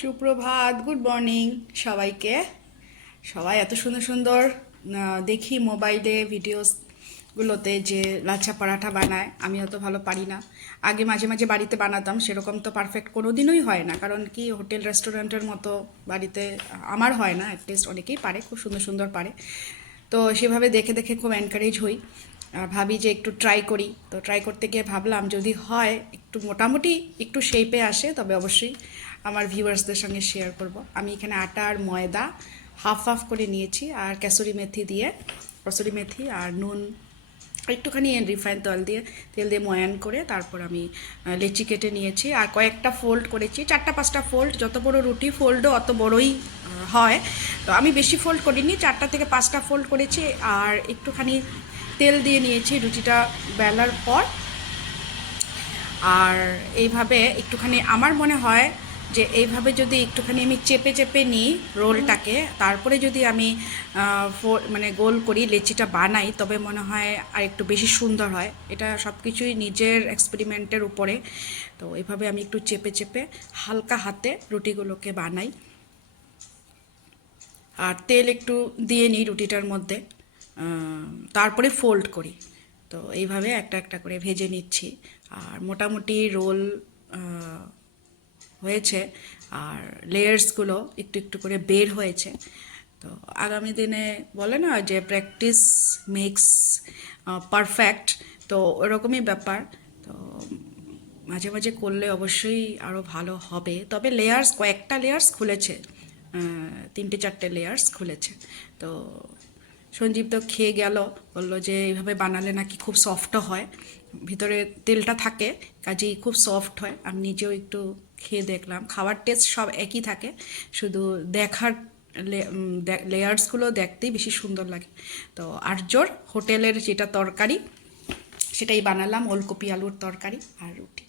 সুপ্রভাত, good morning সবাইকে। সবাই এত সুন্দর সুন্দর দেখি মোবাইলে ভিডিওসগুলোতে যে লাচ্ছা পরাঠা বানায়। আমি অত ভালো পারি না। আগে মাঝে মাঝে বাড়িতে বানাতাম, সেরকম তো পারফেক্ট কোনো দিনই হয় না, কারণ কি হোটেল রেস্টুরেন্টের মতো বাড়িতে আমার হয় না। অ্যাটলিস্ট অনেকেই পারে, খুব সুন্দর সুন্দর পারে। তো সেভাবে দেখে দেখে খুব এনকারেজ হই, ভাবি যে একটু ট্রাই করি। তো ট্রাই করতে গিয়ে ভাবলাম যদি হয় একটু মোটামুটি একটু শেপে আসে তবে অবশ্যই আমার ভিউয়ার্সদের সঙ্গে শেয়ার করব। আমি এখানে আটা আর ময়দা হাফ হাফ করে নিয়েছি, আর কসুরি মেথি আর নুন, একটুখানি রিফাইন তেল দিয়ে ময়ান করে তারপর আমি লেচি কেটে নিয়েছি আর কয়েকটা ফোল্ড করেছি, 4-5টা ফোল্ড। যত বড় রুটি ফোল্ডও অত বড়ই হয়। তো আমি বেশি ফোল্ড করিনি, 4 থেকে 5টা ফোল্ড করেছি আর একটুখানি তেল দিয়ে নিয়েছি রুটিটা বেলার পর। আর এইভাবে একটুখানি আমার মনে হয় যে এইভাবে যদি একটুখানি আমি চেপে চেপে নিই রোলটাকে, তারপরে যদি আমি মানে গোল করি লেচিটা বানাই, তবে মনে হয় আর একটু বেশি সুন্দর হয়। এটা সব কিছুই নিজের এক্সপেরিমেন্টের উপরে। তো এইভাবে আমি একটু চেপে চেপে হালকা হাতে রুটিগুলোকে বানাই আর তেল একটু দিয়ে নিই রুটিটার মধ্যে, তারপরে ফোল্ড করি। তো এইভাবে একটা একটা করে ভেজে নিচ্ছি আর মোটামুটি রোল হয়েছে আর লেয়ার্সগুলো একটু একটু করে বের হয়েছে। তো আগামী দিনে বলে না যে প্র্যাকটিস মেক্স পারফেক্ট, তো ওরকমই ব্যাপার। তো মাঝে মাঝে করলে অবশ্যই আরও ভালো হবে। তবে কয়েকটা লেয়ার্স খুলেছে, 3-4টে লেয়ার্স খুলেছে। তো সঞ্জীব তো খেয়ে গেল, বললো যে এইভাবে বানালে নাকি খুব সফটও হয়, ভিতরে তেলটা থাকে কাজেই খুব সফট হয়। আমি নিজেও একটু খেয়ে দেখলাম, খাওয়ার টেস্ট সব একই থাকে, শুধু দেখার লেয়ার্সগুলো দেখতেই বেশি সুন্দর লাগে। তো আর্যর হোটেলের যেটা তরকারি সেটাই বানালাম, ওলকপি আলুর তরকারি আর রুটি।